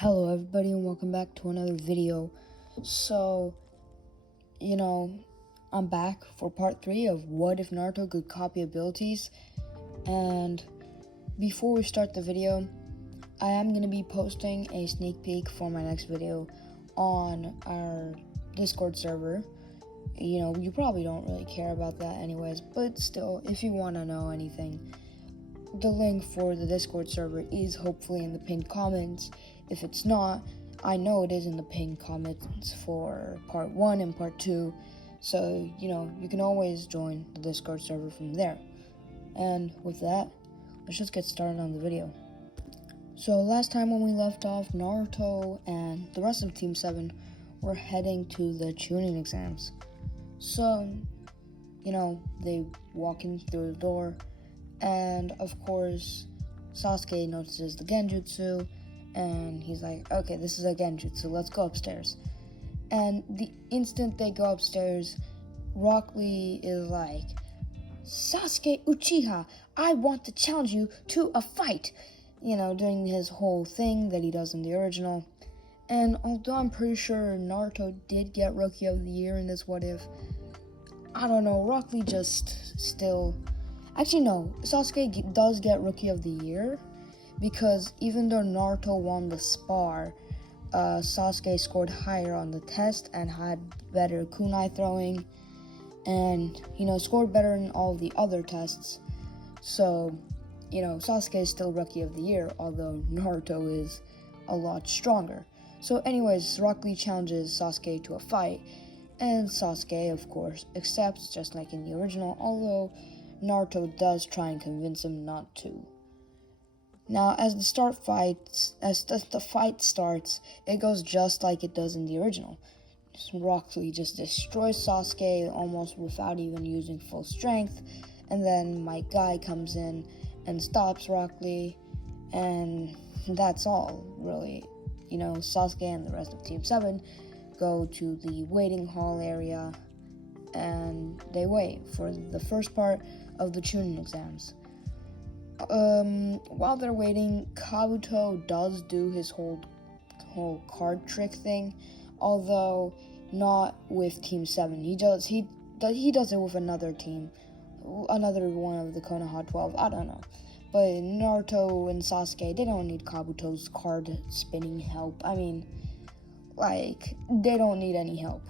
Hello everybody and welcome back to another video. So, you know, I'm back for part 3 of what if Naruto could copy abilities. And before we start the video, I am going to be posting a sneak peek for my next video on our Discord server. You know, you probably don't really care about that anyways, but still, if you want to know anything, the link for the Discord server is hopefully in the pinned comments. If it's not, I know it is in the pinned comments for part 1 and part 2. So, you can always join the Discord server from there. And with that, let's just get started on the video. So last time when we left off, Naruto and the rest of Team 7 were heading to the tuning exams. So, they walk in through the door, and of course, Sasuke notices the genjutsu, and he's like, okay, this is a genjutsu, let's go upstairs. And the instant they go upstairs, Rock Lee is like, Sasuke Uchiha, I want to challenge you to a fight. Doing his whole thing that he does in the original. And although I'm pretty sure Naruto did get Rookie of the Year in this What If, I don't know, Rock Lee just still... Actually, no, Sasuke does get Rookie of the Year, because even though Naruto won the spar, Sasuke scored higher on the test and had better kunai throwing, and, scored better in all the other tests. So, Sasuke is still Rookie of the Year, although Naruto is a lot stronger. So anyways, Rock Lee challenges Sasuke to a fight, and Sasuke, of course, accepts, just like in the original, although Naruto does try and convince him not to. Now, as the fight starts, it goes just like it does in the original. Rock Lee just destroys Sasuke almost without even using full strength, and then my guy comes in and stops Rock Lee, and that's all, really. Sasuke and the rest of Team 7 go to the waiting hall area, and they wait for the first part of the Chunin exams. While they're waiting, Kabuto does do his whole card trick thing, although not with Team 7. He does it with another team, another one of the Konoha 12. I don't know, but Naruto and Sasuke, they don't need Kabuto's card spinning help. I mean, they don't need any help.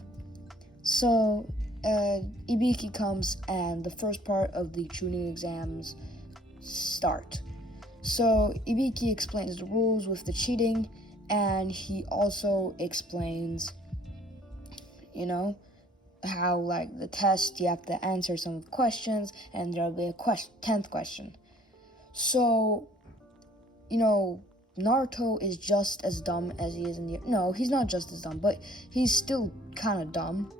So Ibiki comes, and the first part of the Chunin exams start. So Ibiki explains the rules with the cheating, and he also explains, how the test, you have to answer some of the questions, and there'll be a 10th question. So, Naruto is just as dumb as he is in the... No, he's not just as dumb, but he's still kind of dumb.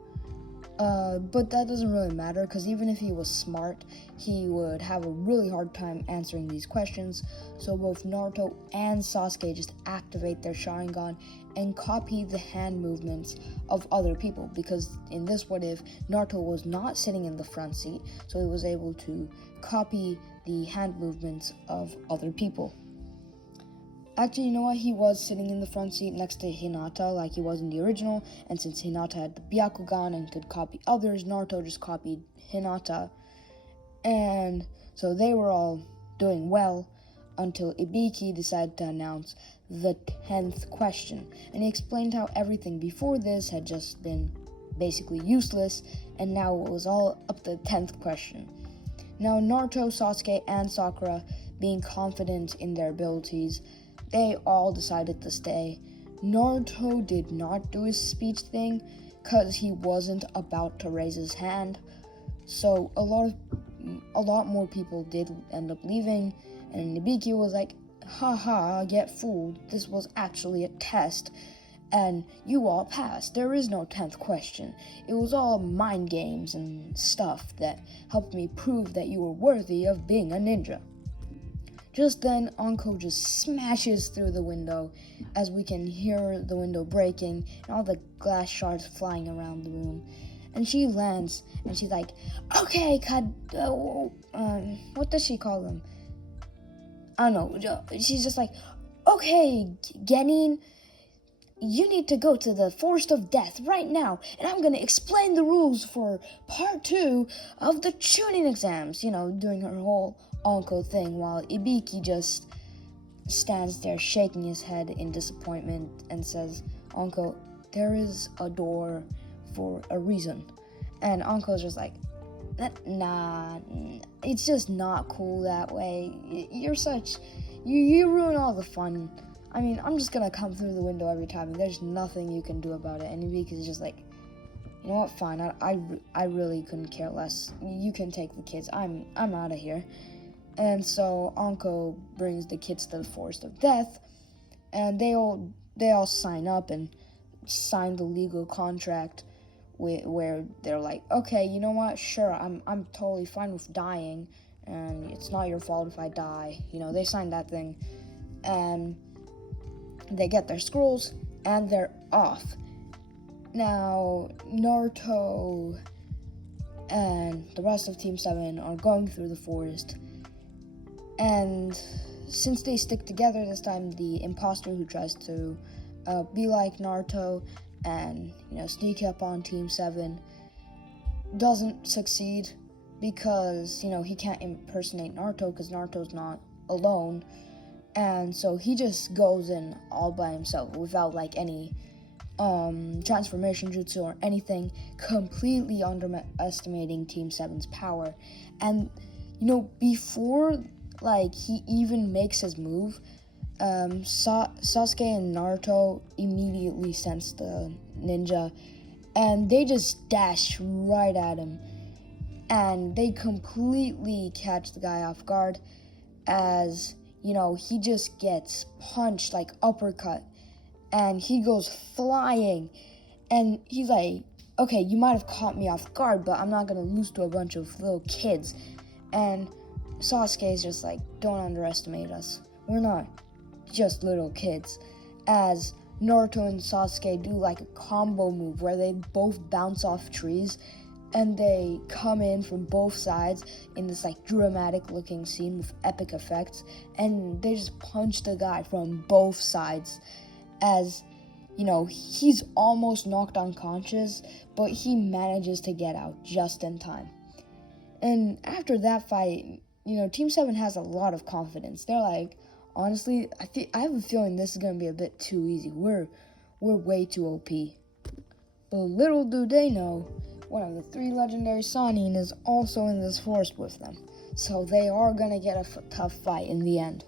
But that doesn't really matter, because even if he was smart, he would have a really hard time answering these questions. So both Naruto and Sasuke just activate their Sharingan and copy the hand movements of other people, because in this What If, Naruto was not sitting in the front seat, so he was able to copy the hand movements of other people. Actually, you know what? He was sitting in the front seat next to Hinata like he was in the original, and since Hinata had the Byakugan and could copy others, Naruto just copied Hinata. And so they were all doing well until Ibiki decided to announce the 10th question. And he explained how everything before this had just been basically useless, and now it was all up to the 10th question. Now, Naruto, Sasuke, and Sakura, being confident in their abilities, they all decided to stay. Naruto did not do his speech thing because he wasn't about to raise his hand. So a lot more people did end up leaving, and Ibiki was like, haha, get fooled. This was actually a test, and you all passed. There is no 10th question. It was all mind games and stuff that helped me prove that you were worthy of being a ninja. Just then, Anko just smashes through the window, as we can hear the window breaking and all the glass shards flying around the room. And she lands, and she's like, okay, what does she call them? I don't know. She's just like, okay, Genin, you need to go to the Forest of Death right now, and I'm gonna explain the rules for part 2 of the tuning exams, doing her whole Anko thing, while Ibiki just stands there shaking his head in disappointment and says, Anko, there is a door for a reason. And Anko's just like, nah, it's just not cool that way. You ruin all the fun. I mean, I'm just gonna come through the window every time, and there's nothing you can do about it. And Ibika's just like, you know what, fine, I really couldn't care less. You can take the kids. I'm out of here. And so Anko brings the kids to the Forest of Death, and they all sign up and sign the legal contract where they're like, okay, you know what, sure, I'm totally fine with dying, and it's not your fault if I die. They sign that thing, and they get their scrolls, and they're off. Now, Naruto and the rest of Team 7 are going through the forest, and since they stick together this time, the imposter who tries to be like Naruto and sneak up on Team 7 doesn't succeed because he can't impersonate Naruto because Naruto's not alone, and so he just goes in all by himself without any transformation jutsu or anything, completely underestimating Team 7's power. And before he even makes his move, Sasuke and Naruto immediately sense the ninja, and they just dash right at him, and they completely catch the guy off guard as he just gets punched, uppercut, and he goes flying, and he's like, okay, you might have caught me off guard, but I'm not gonna lose to a bunch of little kids. And Sasuke's just like, don't underestimate us. We're not just little kids. As Naruto and Sasuke do a combo move where they both bounce off trees, and they come in from both sides in this dramatic looking scene with epic effects, and they just punch the guy from both sides as he's almost knocked unconscious, but he manages to get out just in time. And after that fight, Team 7 has a lot of confidence. They're like, honestly, I have a feeling this is going to be a bit too easy. We're way too OP. But little do they know, one of the 3 legendary Sannin is also in this forest with them. So they are going to get a tough fight in the end.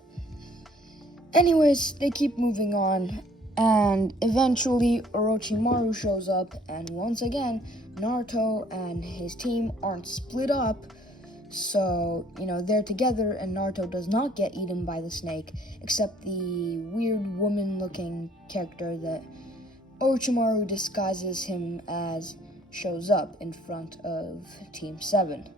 Anyways, they keep moving on, and eventually Orochimaru shows up, and once again, Naruto and his team aren't split up. So, they're together, and Naruto does not get eaten by the snake, except the weird woman-looking character that Orochimaru disguises him as shows up in front of Team 7.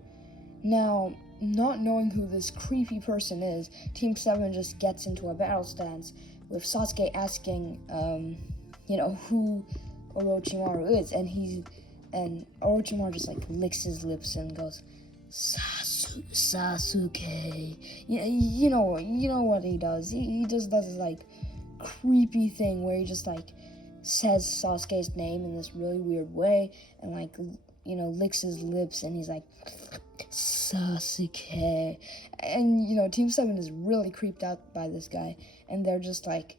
Now, not knowing who this creepy person is, Team 7 just gets into a battle stance, with Sasuke asking, who Orochimaru is, and Orochimaru just licks his lips and goes, Sasuke. You know what he does. He just does this creepy thing where he just says Sasuke's name in this really weird way, and licks his lips, and he's like, Sasuke. And Team 7 is really creeped out by this guy, and they're just like,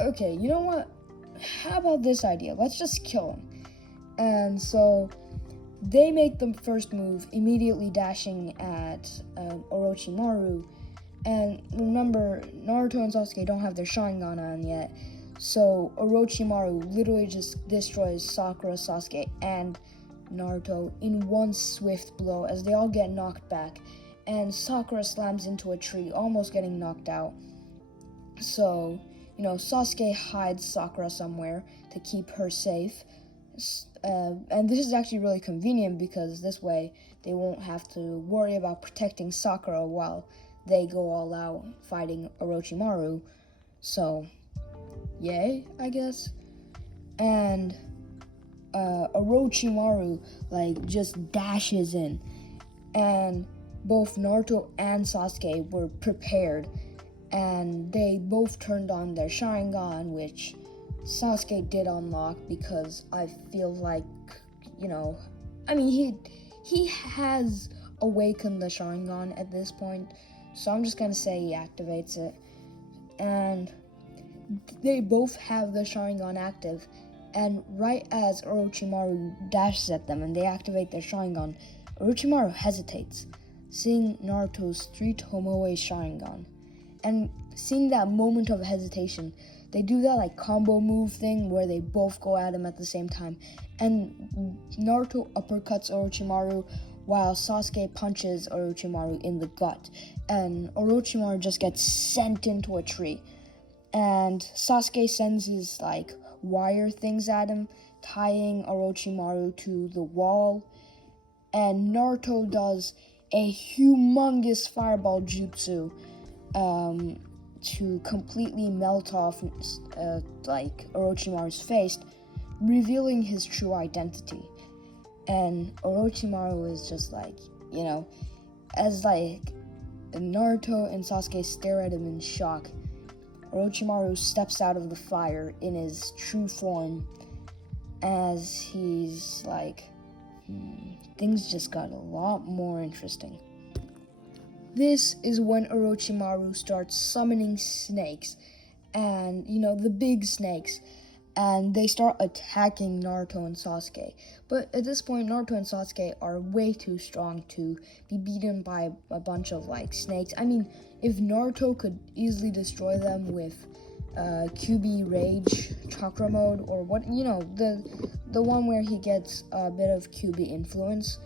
okay, you know what, how about this idea, let's just kill him. And so they make the first move, immediately dashing at Orochimaru. And remember, Naruto and Sasuke don't have their Sharingan on yet, so Orochimaru literally just destroys Sakura, Sasuke, and Naruto in one swift blow as they all get knocked back, and Sakura slams into a tree, almost getting knocked out. So, Sasuke hides Sakura somewhere to keep her safe, and this is actually really convenient because this way they won't have to worry about protecting Sakura while they go all out fighting Orochimaru. So, yay, I guess. And Orochimaru just dashes in, and both Naruto and Sasuke were prepared, and they both turned on their Sharingan, which Sasuke did unlock, because I feel like, he has awakened the Sharingan at this point, so I'm just gonna say he activates it. And they both have the Sharingan active, and right as Orochimaru dashes at them and they activate their Sharingan, Orochimaru hesitates, seeing Naruto's 3 Tomoe Sharingan. And seeing that moment of hesitation, they do that like combo move thing where they both go at him at the same time, and Naruto uppercuts Orochimaru while Sasuke punches Orochimaru in the gut, and Orochimaru just gets sent into a tree. And Sasuke sends his like wire things at him, tying Orochimaru to the wall, and Naruto does a humongous fireball jutsu to completely melt off like Orochimaru's face, revealing his true identity. And Orochimaru is just like, as like Naruto and Sasuke stare at him in shock, Orochimaru steps out of the fire in his true form, as he's like, things just got a lot more interesting. This is when Orochimaru starts summoning snakes, and the big snakes, and they start attacking Naruto and Sasuke. But at this point, Naruto and Sasuke are way too strong to be beaten by a bunch of like snakes. I mean, if Naruto could easily destroy them with QB Rage Chakra mode, or what, the one where he gets a bit of QB influence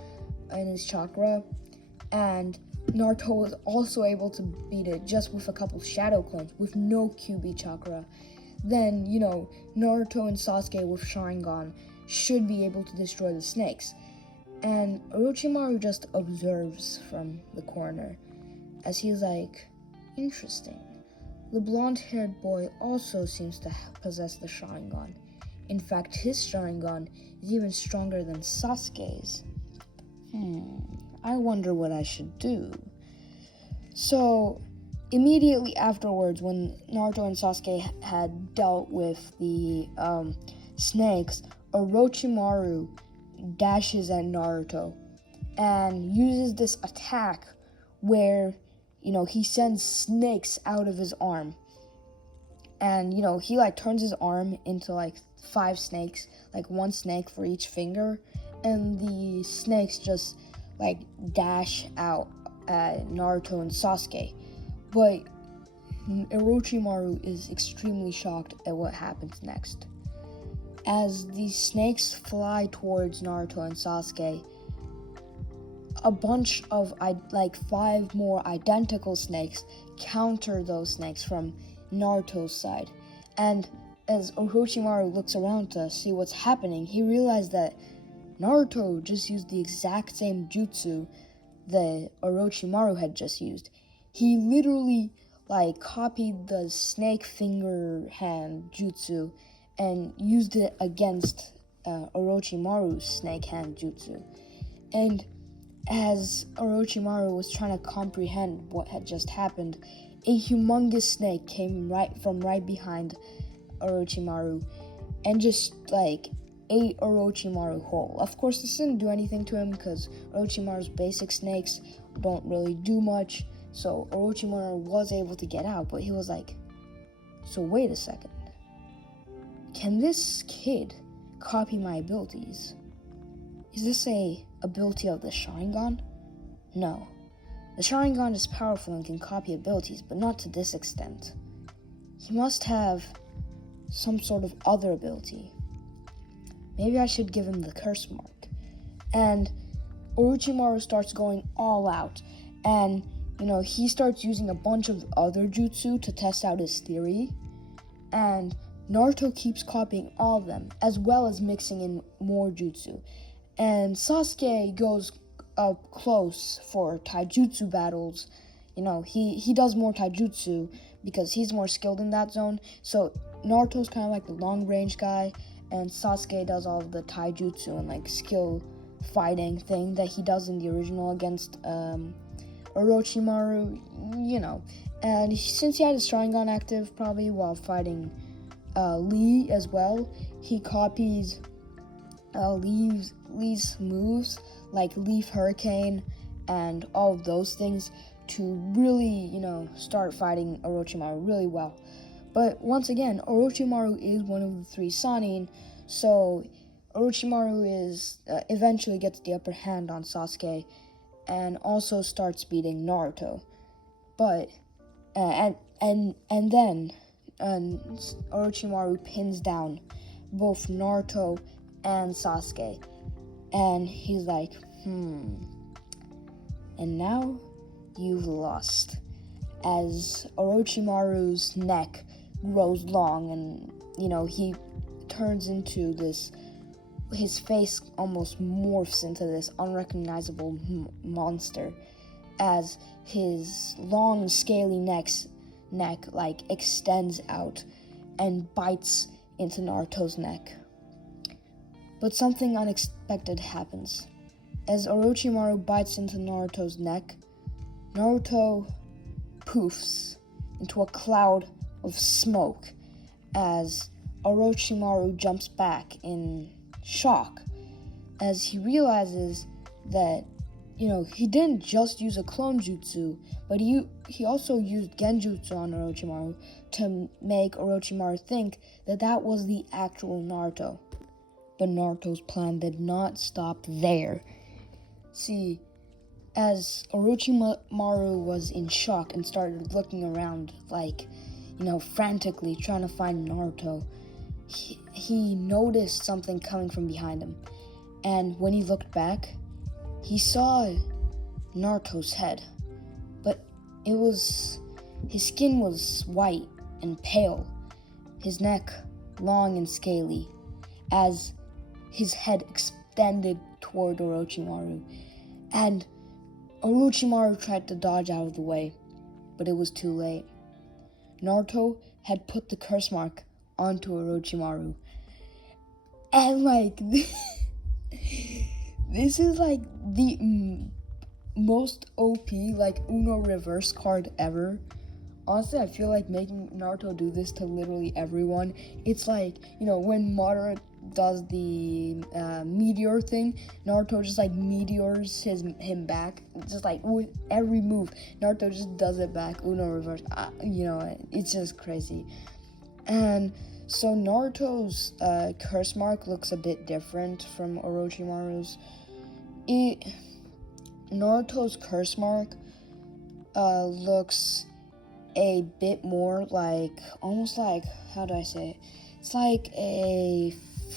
in his chakra, and Naruto was also able to beat it just with a couple shadow clones with no QB chakra, then, Naruto and Sasuke with Sharingan should be able to destroy the snakes. And Orochimaru just observes from the corner, as he's like, interesting. The blonde-haired boy also seems to possess the Sharingan. In fact, his Sharingan is even stronger than Sasuke's. I wonder what I should do. So, immediately afterwards, when Naruto and Sasuke had dealt with the snakes, Orochimaru dashes at Naruto and uses this attack where, he sends snakes out of his arm. And, he like turns his arm into like 5 snakes, like 1 snake for each finger, and the snakes just like dash out at Naruto and Sasuke. But Orochimaru is extremely shocked at what happens next. As the snakes fly towards Naruto and Sasuke, a bunch of 5 more identical snakes counter those snakes from Naruto's side. And as Orochimaru looks around to see what's happening, he realized that Naruto just used the exact same jutsu that Orochimaru had just used. He literally copied the snake finger hand jutsu and used it against Orochimaru's snake hand jutsu. And as Orochimaru was trying to comprehend what had just happened, a humongous snake came from right behind Orochimaru and just ate Orochimaru whole. Of course, this didn't do anything to him because Orochimaru's basic snakes don't really do much, so Orochimaru was able to get out, but he was like, so wait a second. Can this kid copy my abilities? Is this a ability of the Sharingan? No. The Sharingan is powerful and can copy abilities, but not to this extent. He must have some sort of other ability. Maybe I should give him the curse mark. And Orochimaru starts going all out, and he starts using a bunch of other jutsu to test out his theory, and Naruto keeps copying all of them, as well as mixing in more jutsu. And Sasuke goes up close for taijutsu battles. He does more taijutsu because he's more skilled in that zone. So Naruto's kind of like the long range guy, and Sasuke does all of the taijutsu and skill fighting thing that he does in the original against Orochimaru, And since he had his Sharingan active probably while fighting Lee as well. He copies Lee's moves, like Leaf Hurricane and all of those things, to really, start fighting Orochimaru really well. But once again, Orochimaru is one of the 3 Sannin, so Orochimaru is eventually gets the upper hand on Sasuke and also starts beating Naruto. But and then Orochimaru pins down both Naruto and Sasuke, and he's like, and now you've lost. As Orochimaru's neck grows long, and he turns into this, his face almost morphs into this unrecognizable monster, as his long scaly neck like extends out and bites into Naruto's neck. But something unexpected happens. As Orochimaru bites into Naruto's neck, Naruto poofs into a cloud of smoke as Orochimaru jumps back in shock, as he realizes that, he didn't just use a clone jutsu, but he also used genjutsu on Orochimaru to make Orochimaru think that was the actual Naruto. But Naruto's plan did not stop there. See, as Orochimaru was in shock and started looking around, like, frantically trying to find Naruto, he noticed something coming from behind him. And when he looked back, he saw Naruto's head. But his skin was white and pale, his neck long and scaly, as his head extended toward Orochimaru. And Orochimaru tried to dodge out of the way, but it was too late. Naruto had put the curse mark onto Orochimaru. And this is like the most OP Uno reverse card ever. Honestly, I feel like making Naruto do this to literally everyone. It's like, when Madara does the meteor thing, Naruto just meteors him back. Just with every move, Naruto just does it back. Uno reverse. It's just crazy. And so Naruto's curse mark looks a bit different from Orochimaru's. Naruto's curse mark looks a bit more almost how do I say it? It's like a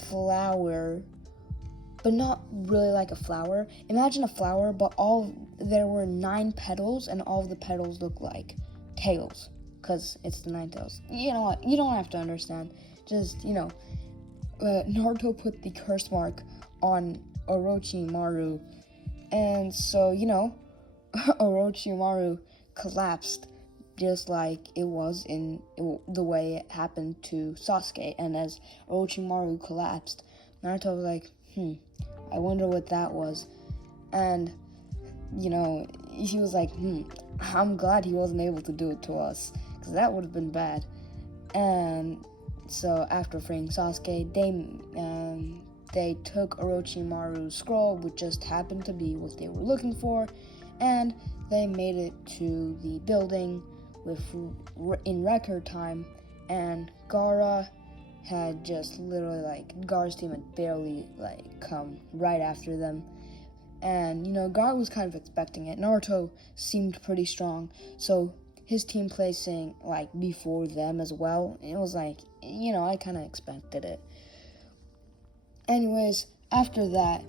flower, but not really like a flower. Imagine a flower, but there were 9 petals, and all of the petals look like tails, because it's the 9 tails. You know what? You don't have to understand. Just, Naruto put the curse mark on Orochimaru, and so, Orochimaru collapsed, just like it was the way it happened to Sasuke. And as Orochimaru collapsed, Naruto was like, I wonder what that was. And, he was like, I'm glad he wasn't able to do it to us, because that would have been bad. And so after freeing Sasuke, they took Orochimaru's scroll, which just happened to be what they were looking for, and they made it to the building in record time. And Gaara had just literally Gaara's team had barely come right after them. And Gaara was kind of expecting it. Naruto seemed pretty strong, so his team placing before them as well, it was I kind of expected it. Anyways, after that,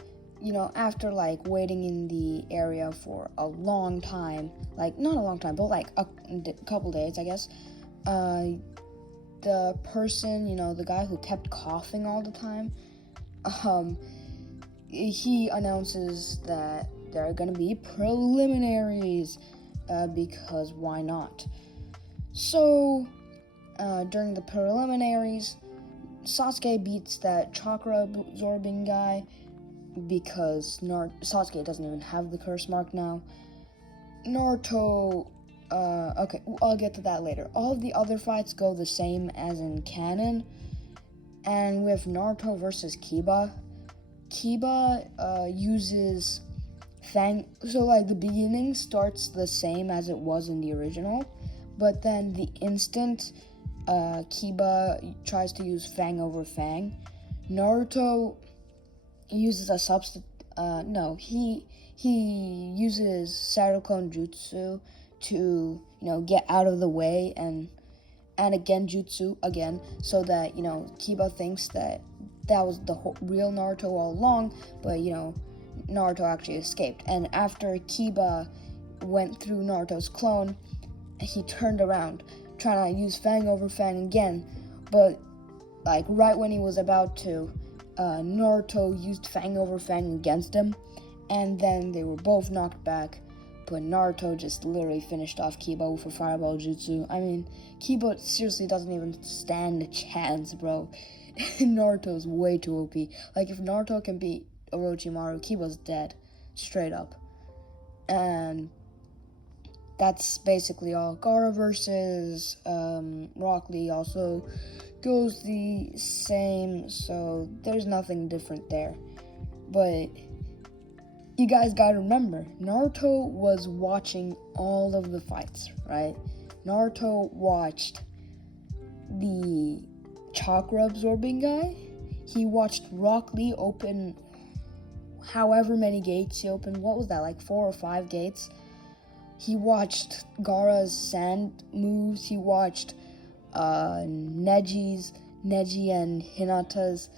after waiting in the area for a long time, not a long time, but a couple days, I guess, the person, the guy who kept coughing all the time, he announces that there are gonna be preliminaries, because why not? So, during the preliminaries, Sasuke beats that chakra absorbing guy, because Sasuke doesn't even have the curse mark now. Naruto Okay, I'll get to that later. All of the other fights go the same as in canon, and we have Naruto versus Kiba. Kiba uses Fang, so like the beginning starts the same as it was in the original, but then the instant Kiba tries to use Fang over Fang, Naruto uses a he uses Sarukon Jutsu to, get out of the way and again Jutsu again, so that, Kiba thinks that was the real Naruto all along, but, Naruto actually escaped. And after Kiba went through Naruto's clone, he turned around, trying to use Fang over Fang again, but, like, right when he was about to, Naruto used Fang over Fang against him, and then they were both knocked back, but Naruto just literally finished off Kiba with a Fireball Jutsu. I mean, Kiba seriously doesn't even stand a chance, bro. Naruto's way too OP. Like, if Naruto can beat Orochimaru, Kiba's dead. Straight up. And that's basically all. Gaara versus Rock Lee also goes the same, so there's nothing different there. But you guys gotta remember, Naruto was watching all of the fights, right? Naruto watched the chakra absorbing guy. He watched Rock Lee open however many gates he opened. What was that, like 4 or 5 gates? He watched Gaara's sand moves. He watched Neji and Hinata's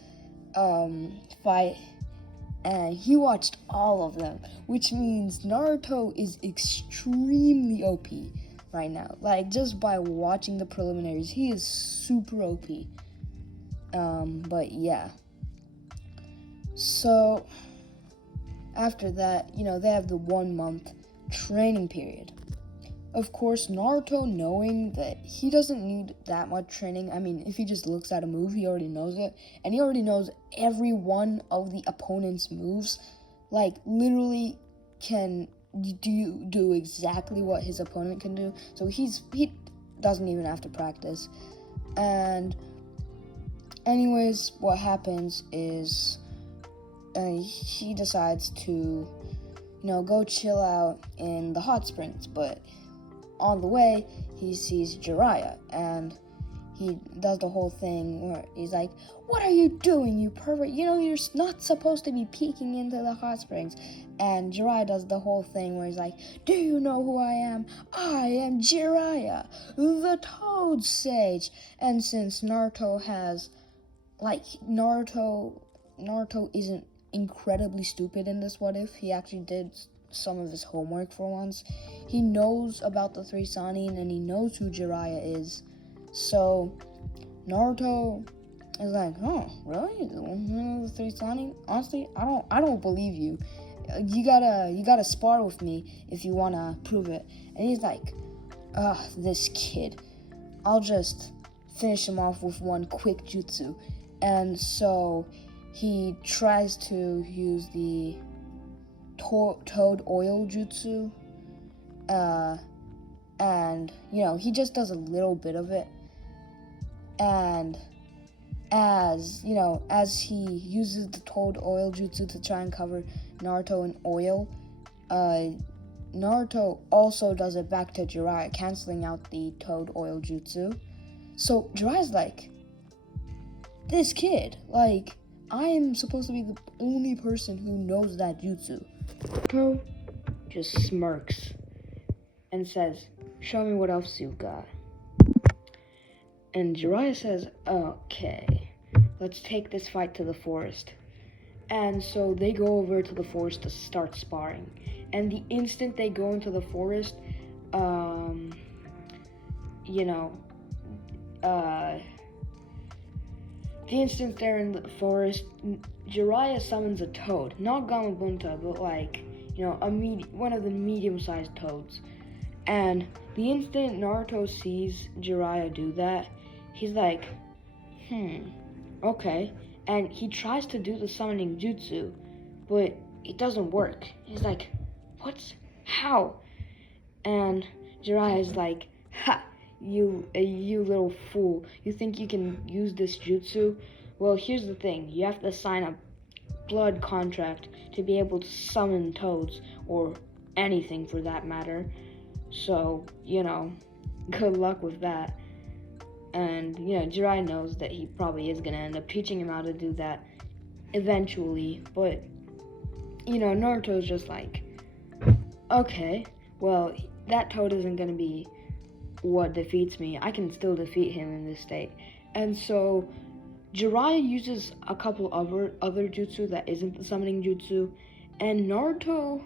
fight. And he watched all of them, which means Naruto is extremely OP right now. Like, just by watching the preliminaries, he is super OP. But yeah. So, after that, they have the 1 month training period. Of course, Naruto, knowing that he doesn't need that much training, I mean, if he just looks at a move, he already knows it, and he already knows every one of the opponent's moves, like, literally can do exactly what his opponent can do, so he doesn't even have to practice. And anyways, what happens is he decides to, go chill out in the hot springs, but on the way, he sees Jiraiya, and he does the whole thing where he's like, "What are you doing, you pervert? You're not supposed to be peeking into the hot springs." And Jiraiya does the whole thing where he's like, "Do you know who I am? I am Jiraiya, the Toad Sage." And since Naruto has, Naruto isn't incredibly stupid in this what if, he actually did some of his homework for once. He knows about the 3 Sannin, and he knows who Jiraiya is. So Naruto is like, "Oh, really? The 3 Sannin? Honestly, I don't believe you. You gotta spar with me if you wanna prove it." And he's like, this kid. I'll just finish him off with one quick jutsu. And so he tries to use the Toad Oil Jutsu, and, he just does a little bit of it, and as he uses the Toad Oil Jutsu to try and cover Naruto in oil, Naruto also does it back to Jiraiya, canceling out the Toad Oil Jutsu. So Jiraiya's like, this kid, I am supposed to be the only person who knows that jutsu. Naruto just smirks and says, "Show me what else you got." And Jiraiya says, "Okay, let's take this fight to the forest." And so they go over to the forest to start sparring. And the instant they go into the forest, the instant they're in the forest, Jiraiya summons a toad. Not Gamabunta, but one of the medium-sized toads. And the instant Naruto sees Jiraiya do that, he's like, okay. And he tries to do the summoning jutsu, but it doesn't work. He's like, how? And Jiraiya's like, ha, you little fool. You think you can use this jutsu? Well, here's the thing. You have to sign a blood contract to be able to summon toads, or anything for that matter. So, good luck with that. And, Jiraiya knows that he probably is going to end up teaching him how to do that eventually. But, Naruto's just like, okay, well, that toad isn't going to be what defeats me. I can still defeat him in this state. And so Jiraiya uses a couple other jutsu that isn't the summoning jutsu, and Naruto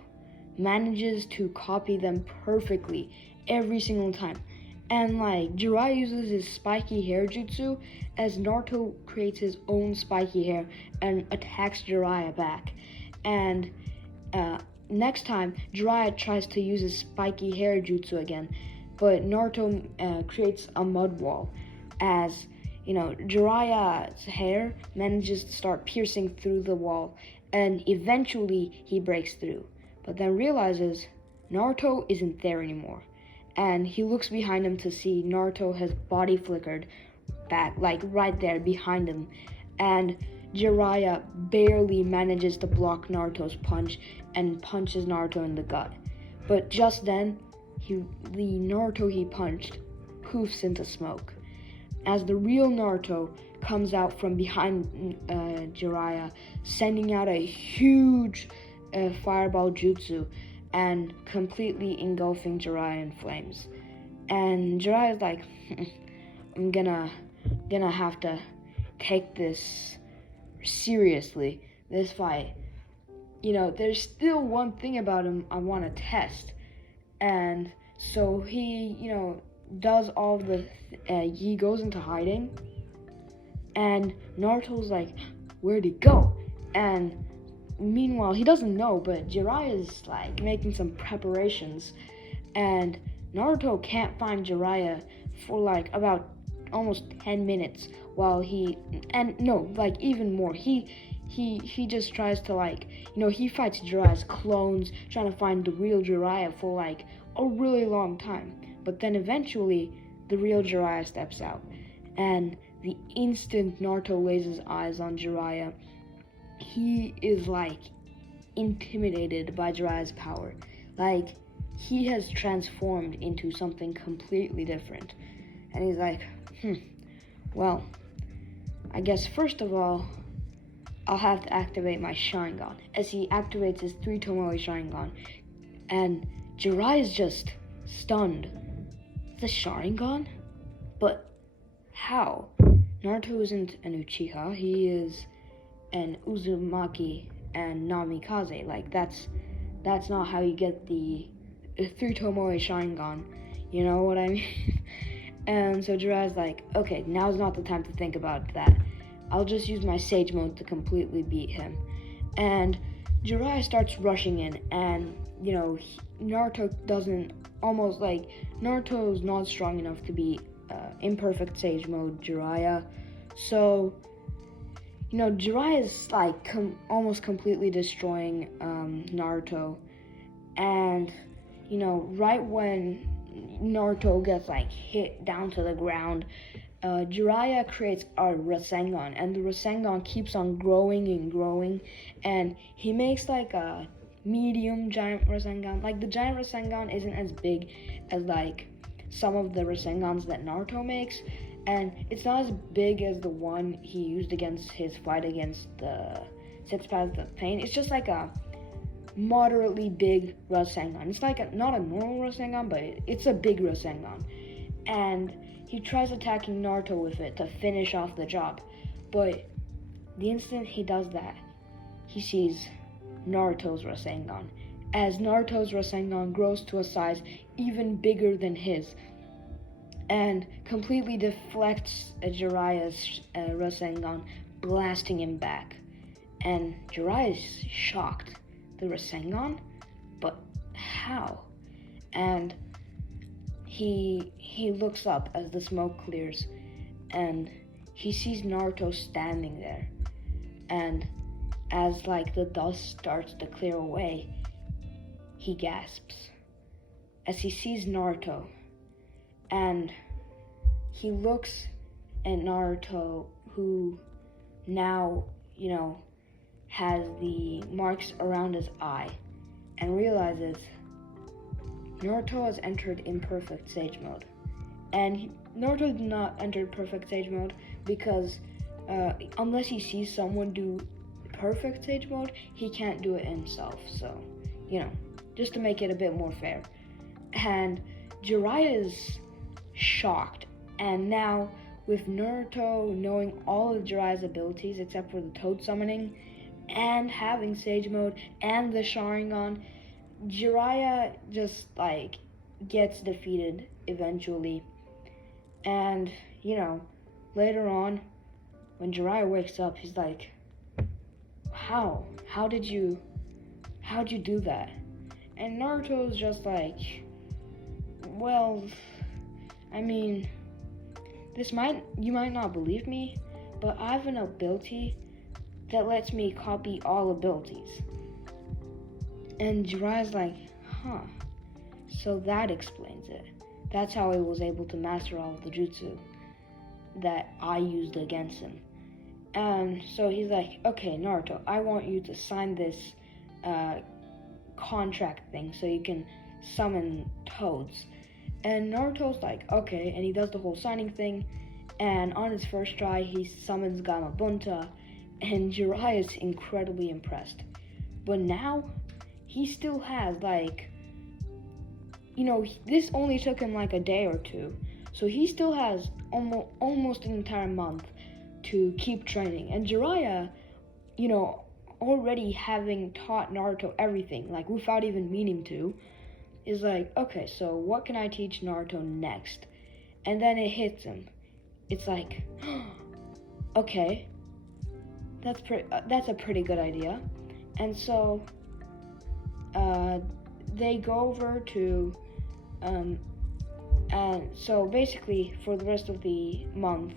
manages to copy them perfectly every single time. And Jiraiya uses his spiky hair jutsu as Naruto creates his own spiky hair and attacks Jiraiya back. And next time, Jiraiya tries to use his spiky hair jutsu again, but Naruto creates a mud wall as, Jiraiya's hair manages to start piercing through the wall, and eventually he breaks through, but then realizes Naruto isn't there anymore. And he looks behind him to see Naruto has body flickered back, right there behind him, and Jiraiya barely manages to block Naruto's punch and punches Naruto in the gut. But just then, the Naruto he punched poofs into smoke, as the real Naruto comes out from behind Jiraiya, sending out a huge fireball jutsu and completely engulfing Jiraiya in flames. And Jiraiya's like, I'm gonna have to take this seriously, this fight. There's still one thing about him I want to test. And so he, does all the, he goes into hiding, and Naruto's like, where'd he go? And meanwhile, he doesn't know, but Jiraiya's making some preparations, and Naruto can't find Jiraiya for about almost 10 minutes while even more. He just tries to he fights Jiraiya's clones, trying to find the real Jiraiya for a really long time. But then eventually, the real Jiraiya steps out, and the instant Naruto lays his eyes on Jiraiya, he is intimidated by Jiraiya's power. He has transformed into something completely different. And he's like, well, I guess first of all, I'll have to activate my Sharingan. As he activates his 3 Tomoe Sharingan, and Jiraiya's just stunned. The Sharingan? But how? Naruto isn't an Uchiha, he is an Uzumaki and Namikaze. That's not how you get the 3 Tomoe Sharingan. You know what I mean? And so Jiraiya's like, okay, now's not the time to think about that. I'll just use my Sage Mode to completely beat him. And Jiraiya starts rushing in, and, Naruto doesn't, Naruto's not strong enough to beat imperfect Sage Mode Jiraiya. So, Jiraiya's, almost completely destroying Naruto. And, right when Naruto gets hit down to the ground, Jiraiya creates a Rasengan, and the Rasengan keeps on growing and growing, and he makes a medium giant Rasengan. The giant Rasengan isn't as big as some of the Rasengans that Naruto makes, and it's not as big as the one he used against his fight against the Six Paths of Pain. It's just a moderately big Rasengan. It's not a normal Rasengan, but it's a big Rasengan. And he tries attacking Naruto with it to finish off the job. But the instant he does that, he sees Naruto's Rasengan, as Naruto's Rasengan grows to a size even bigger than his, and completely deflects Jiraiya's Rasengan, blasting him back. And Jiraiya's shocked. The Rasengan? But how? And he looks up as the smoke clears, and he sees Naruto standing there. And as the dust starts to clear away, he gasps as he sees Naruto, and he looks at Naruto, who now, has the marks around his eye, and realizes Naruto has entered imperfect sage mode. And Naruto did not enter perfect sage mode because unless he sees someone do perfect sage mode, he can't do it himself. So, just to make it a bit more fair. And Jiraiya is shocked. And now, with Naruto knowing all of Jiraiya's abilities except for the Toad summoning, and having Sage Mode, and the Sharingan, Jiraiya just, gets defeated eventually. And, later on, when Jiraiya wakes up, he's like, how'd you do that? And Naruto's just like, well, I mean, you might not believe me, but I have an ability that lets me copy all abilities. And Jiraiya's like, so that explains it. That's how he was able to master all of the jutsu that I used against him. And so he's like, okay, Naruto, I want you to sign this contract thing so you can summon toads. And Naruto's like, okay, and he does the whole signing thing, and on his first try, he summons Gamabunta, and Jiraiya is incredibly impressed. But now, he still has, this only took him a day or two, so he still has almost an entire month to keep training. And Jiraiya, already having taught Naruto everything, without even meaning to, is like, okay, so what can I teach Naruto next? And then it hits him. It's like, okay, that's a pretty good idea. And so they go over to and so basically for the rest of the month,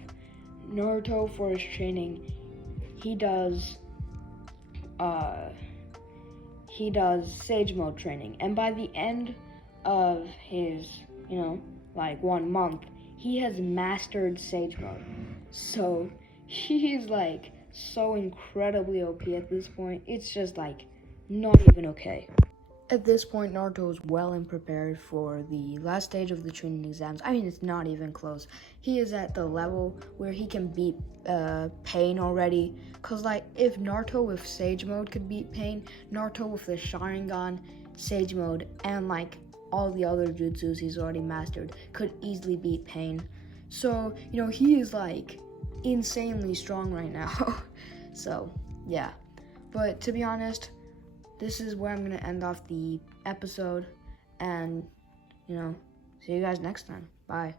Naruto, for his training, he does Sage Mode training, and by the end of his 1 month, he has mastered Sage Mode. So he's so incredibly OP at this point. It's just not even okay. At this point, Naruto is well and prepared for the last stage of the Chunin exams. I mean, it's not even close. He is at the level where he can beat Pain already. Cause if Naruto with Sage Mode could beat Pain, Naruto with the Sharingan, Sage Mode, and all the other jutsus he's already mastered could easily beat Pain. So, he is insanely strong right now. So, yeah. But to be honest, this is where I'm going to end off the episode, and, see you guys next time. Bye.